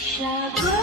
Shut up.